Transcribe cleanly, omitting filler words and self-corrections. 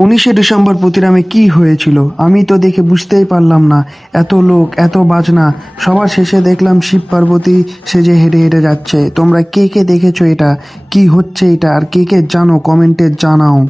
19শে December প্রতিরামে কি হয়েছিল আমি তো দেখে বুঝতেই পারলাম না। এত লোক, এত বাজনা, সবার শেষে দেখলাম শিব পার্বতী সেজে হেঁটে হেঁটে যাচ্ছে। তোমরা কে কে দেখেছো এটা? কি হচ্ছে এটা? আর কে কে জানো কমেন্টে জানাও।